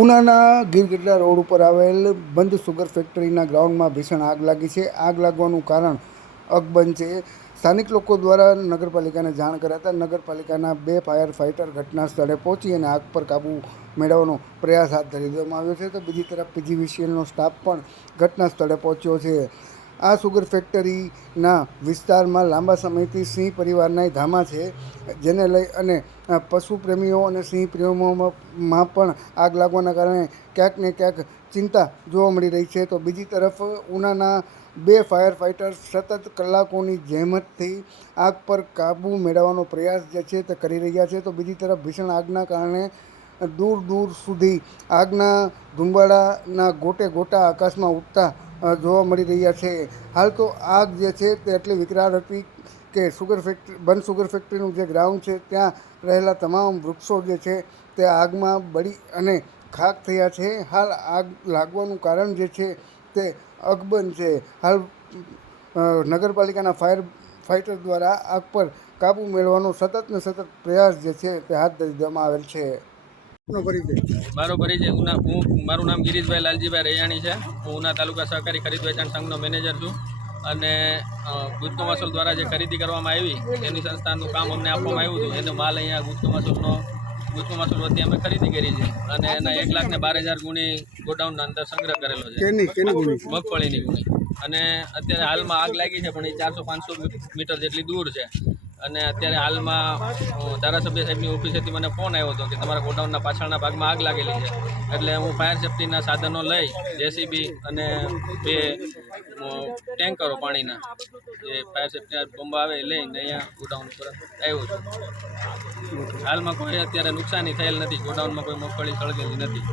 ઉનાના Gir Gadhada road ઉપર આવેલ બંધ સુગર ફેક્ટરીના ગ્રાઉન્ડમાં ભીષણ આગ લાગી છે. આગ લાગવાનું કારણ અકબંધ છે. સ્થાનિક લોકો દ્વારા નગરપાલિકાને જાણ કરાતા નગરપાલિકાના બે ફાયર ફાઇટર ઘટના સ્થળે પહોંચી અને આગ પર કાબૂ મેળવવાનો પ્રયાસ હાથ ધરી દેવામાં આવ્યો છે. તો બીજી તરફ પીજીવીસીએલનો સ્ટાફ પણ ઘટના સ્થળે પહોંચ્યો છે. આ સુગર ફેક્ટરીના વિસ્તારમાં લાંબા સમયથી સિંહ પરિવારના ધામા છે, જેને લઈ અને પશુ પ્રેમીઓ અને સિંહ પ્રેમીઓમાં પણ આગ લાગવાના કારણે ક્યાંક ને ક્યાંક ચિંતા જોવા મળી રહી છે. તો બીજી તરફ, ઉનાના બે ફાયર ફાઇટર સતત કલાકોની જહેમતથી આગ પર કાબૂ મેળવવાનો પ્રયાસ જે છે તે કરી રહ્યા છે. તો બીજી તરફ, ભીષણ આગના કારણે દૂર દૂર સુધી આગના ધુંબાડાના ગોટે ગોટા આકાશમાં ઉઠતા જોવા મળી રહ્યા છે. હાલ તો આગ જે છે તે એટલી વિકરાળ હતી કે સુગર ફેક્ટરી બન સુગર ફેક્ટરીનું જે ગ્રાઉન્ડ છે, ત્યાં રહેલા તમામ વૃક્ષો જે છે તે આગમાં બળી અને ખાક થયા છે. હાલ આગ લાગવાનું કારણ જે છે તે અકબંધ છે. હાલ નગરપાલિકાના ફાયર ફાઇટર દ્વારા આગ પર કાબૂ મેળવવાનો સતત ને સતત પ્રયાસ જે છે તે હાથ ધરી દેવામાં આવેલ છે. મારો પરિચય ઉના હું મારું નામ ગિરીશભાઈ લાલજીભાઈ રૈયાણી છે. હું ઉના તાલુકા સહકારી ખરીદ વેચાણ સંઘનો મેનેજર છું. અને ગુજકો માસોલ દ્વારા જે ખરીદી કરવામાં આવી એની સંસ્થાનું કામ અમને આપવામાં આવ્યું હતું. એનો માલ અહીંયા ગુજકો માસોલનો ગુજકો માસોલ વતી અમે ખરીદી કરી છે. અને એના એક લાખ ને બાર હજાર ગુણી ગોડાઉનના અંદર સંગ્રહ કરેલો છે. મગફળીની ગુણી. અને અત્યારે હાલમાં આગ લાગી છે પણ એ ચારસો પાંચસો મીટર જેટલી દૂર છે. અને અત્યારે હાલમાં ધારાસભ્ય સાહેબની ઓફિસેથી મને ફોન આવ્યો હતો કે તમારા ગોડાઉનના પાછળના ભાગમાં આગ લાગેલી છે. એટલે હું ફાયર સેફ્ટીના સાધનો લઈ જેસીબી અને બે ટેન્કરો પાણીના, જે ફાયર સેફ્ટીના બોમ્બ આવે એ લઈને અહીંયા ગોડાઉન ઉપર આવ્યો છું. હાલમાં કોઈ અત્યારે નુકસાની થયેલ નથી, ગોડાઉનમાં કોઈ મગફળી સળગેલી નથી.